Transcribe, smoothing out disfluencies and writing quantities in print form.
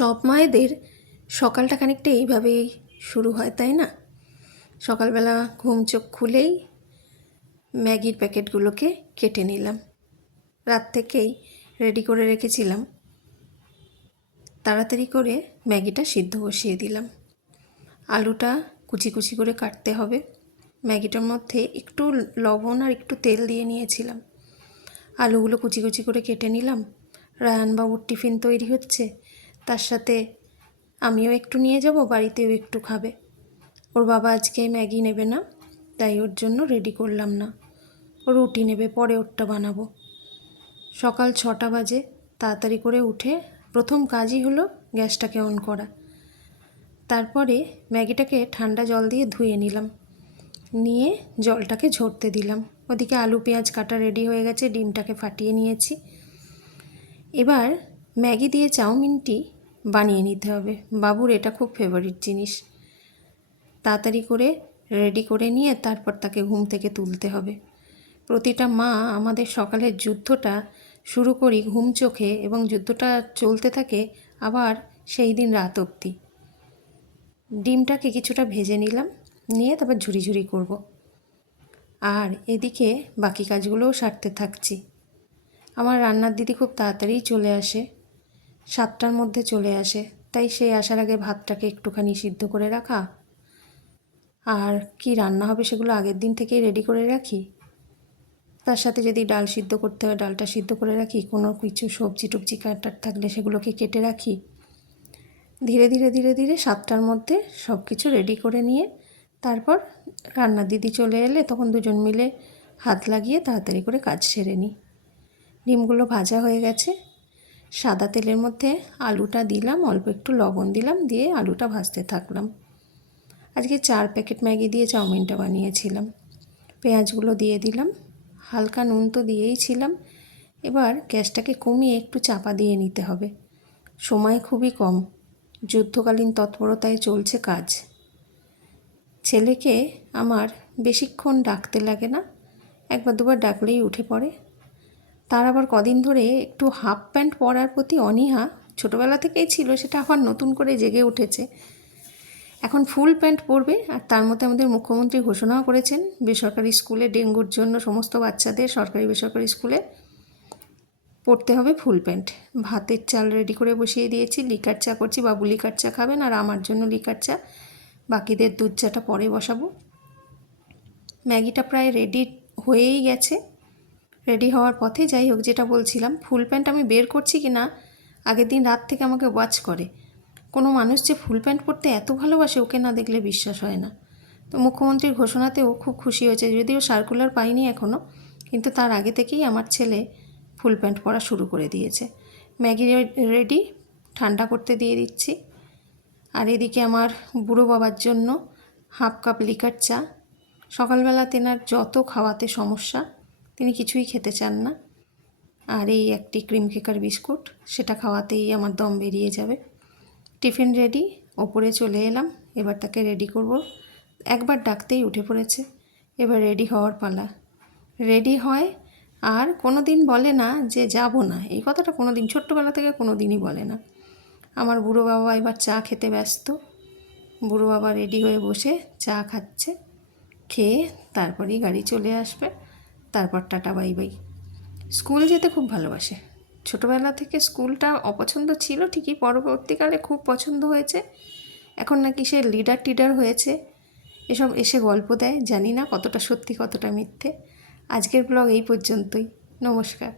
সব মায়েদের সকালটা খানিকটা এইভাবেই শুরু হয়, তাই না? সকালবেলা ঘুম চোখ খুলেই ম্যাগির প্যাকেটগুলোকে কেটে নিলাম। রাত থেকেই রেডি করে রেখেছিলাম। তাড়াতাড়ি করে ম্যাগিটা সিদ্ধ বসিয়ে দিলাম। আলুটা কুচি কুচি করে কাটতে হবে। ম্যাগিটার মধ্যে একটু লবণ আর একটু তেল দিয়ে নিয়েছিলাম। আলুগুলো কুচি কুচি করে কেটে নিলাম। রায়ানবাবুর টিফিন তৈরি হচ্ছে, তার সাথে আমিও একটু নিয়ে যাব, বাড়িতেও একটু খাবে। ওর বাবা আজকে ম্যাগি নেবে না, তাই ওর জন্য রেডি করলাম না। ও রুটি নেবে, পরে ওরটা বানাবো। সকাল 6টা বাজে। তাড়াতাড়ি করে উঠে প্রথম কাজই হলো গ্যাসটাকে অন করা। তারপরে ম্যাগিটাকে ঠান্ডা জল দিয়ে ধুয়ে নিলাম, নিয়ে জলটাকে ঝরতে দিলাম। ওদিকে আলু পেঁয়াজ কাটা রেডি হয়ে গেছে, ডিমটাকে ফাটিয়ে নিয়েছি। এবার ম্যাগি দিয়ে চাউমিনটি বানিয়ে নিতে হবে। বাবুর এটা খুব ফেভারিট জিনিস। তাড়াতাড়ি করে রেডি করে নিয়ে তারপর তাকে ঘুম থেকে তুলতে হবে। প্রতিটা মা আমাদের সকালের যুদ্ধটা শুরু করি ঘুম চোখে, এবং যুদ্ধটা চলতে থাকে আবার সেই দিন রাত অবধি। ডিমটাকে কিছুটা ভেজে নিলাম, নিয়ে তারপর ঝুরি ঝুরি করব। আর এদিকে বাকি কাজগুলোও সারতে থাকছি। আমার রান্নার দিদি খুব তাড়াতাড়ি চলে আসে, 7টার মধ্যে চলে আসে, তাই সে আসার আগে ভাতটাকে একটুখানি সিদ্ধ করে রাখা, আর কি রান্না হবে সেগুলো আগের দিন থেকেই রেডি করে রাখি। তার সাথে যদি ডাল সিদ্ধ করতে হয় ডালটা সিদ্ধ করে রাখি, কোনো কিছু সবজি টবজি কাটার থাকলে সেগুলোকে কেটে রাখি। ধীরে ধীরে ধীরে ধীরে 7টার মধ্যে সব কিছু রেডি করে নিয়ে তারপর রান্নার দিদি চলে এলে তখন দুজন মিলে হাত লাগিয়ে তাড়াতাড়ি করে কাজ সেরে নিই। ডিমগুলো ভাজা হয়ে গেছে। সাদা তেলের মধ্যে আলুটা দিলাম, অল্প একটু লবণ দিলাম, দিয়ে আলুটা ভাজতে থাকলাম। আজকে 4 প্যাকেট ম্যাগি দিয়ে চাউমিনটা বানিয়েছিলাম। পেঁয়াজগুলো দিয়ে দিলাম, হালকা নুন তো দিয়েই ছিলাম। এবার গ্যাসটাকে কমিয়ে একটু চাপা দিয়ে নিতে হবে। সময় খুবই কম, যুদ্ধকালীন তৎপরতায় চলছে কাজ। ছেলেকে আমার বেশিক্ষণ ডাকতে লাগে না, একবার দুবার ডাকলেই উঠে পড়ে। তার আবার কদিন ধরে একটু হাফ প্যান্ট পরার প্রতি অনীহা, ছোটোবেলা থেকেই ছিল, সেটা আবার নতুন করে জেগে উঠেছে। এখন ফুল প্যান্ট পরবে। আর তার মধ্যে আমাদের মুখ্যমন্ত্রী ঘোষণাও করেছেন বেসরকারি স্কুলে ডেঙ্গুর জন্য সমস্ত বাচ্চাদের সরকারি বেসরকারি স্কুলে পরতে হবে ফুল প্যান্ট। ভাতের চাল রেডি করে বসিয়ে দিয়েছি, লিকার চা করছি। বাবু লিকার চা খাবেন আর আমার জন্য লিকার চা, বাকিদের দুধ চাটা পরে বসাবো। ম্যাগিটা প্রায় রেডি হয়েই গেছে, রেডি হওয়ার পথে। যাই হোক, যেটা বলছিলাম, ফুল প্যান্ট আমি বের করছি কি না আগের দিন রাত থেকে আমাকে ওয়াচ করে। কোনো মানুষ যে ফুল প্যান্ট পরতে এত ভালোবাসে, ওকে না দেখলে বিশ্বাস হয় না। তো মুখ্যমন্ত্রীর ঘোষণাতেও খুব খুশি হয়েছে, যদিও সার্কুলার পাইনি এখনও, কিন্তু তার আগে থেকেই আমার ছেলে ফুল প্যান্ট পরা শুরু করে দিয়েছে। ম্যাগি রেডি, ঠান্ডা করতে দিয়ে দিচ্ছি। আর এদিকে আমার বুড়ো বাবার জন্য হাফ কাপ লিকার চা। সকালবেলা তেনার যত খাওয়াতে সমস্যা, তিনি কিছুই খেতে চান না। আর এই একটি ক্রিম কেকার বিস্কুট, সেটা খাওয়াতেই আমার দম বেরিয়ে যাবে। টিফিন রেডি, ওপরে চলে এলাম। এবার তাকে রেডি করব। একবার ডাকতেই উঠে পড়েছে, এবার রেডি হওয়ার পালা। রেডি হয় আর কোনো দিন বলে না যে যাব না, এই কথাটা কোনো দিন, ছোট্টবেলা থেকে কোনো দিনই বলে না। আমার বুড়ো বাবা এবার চা খেতে ব্যস্ত। বুড়ো বাবা রেডি হয়ে বসে চা খাচ্ছে, খেয়ে তারপরেই গাড়ি চলে আসবে, তারপর টাটা বাই বাই। স্কুল যেতে খুব ভালোবাসে। ছোটোবেলা থেকে স্কুলটা অপছন্দ ছিল ঠিকই, পরবর্তীকালে খুব পছন্দ হয়েছে। এখন নাকি সে লিডার টিডার হয়েছে, এসব এসে গল্প দেয়। জানি না কতটা সত্যি কতটা মিথ্যে। আজকের ব্লগ এই পর্যন্তই। নমস্কার।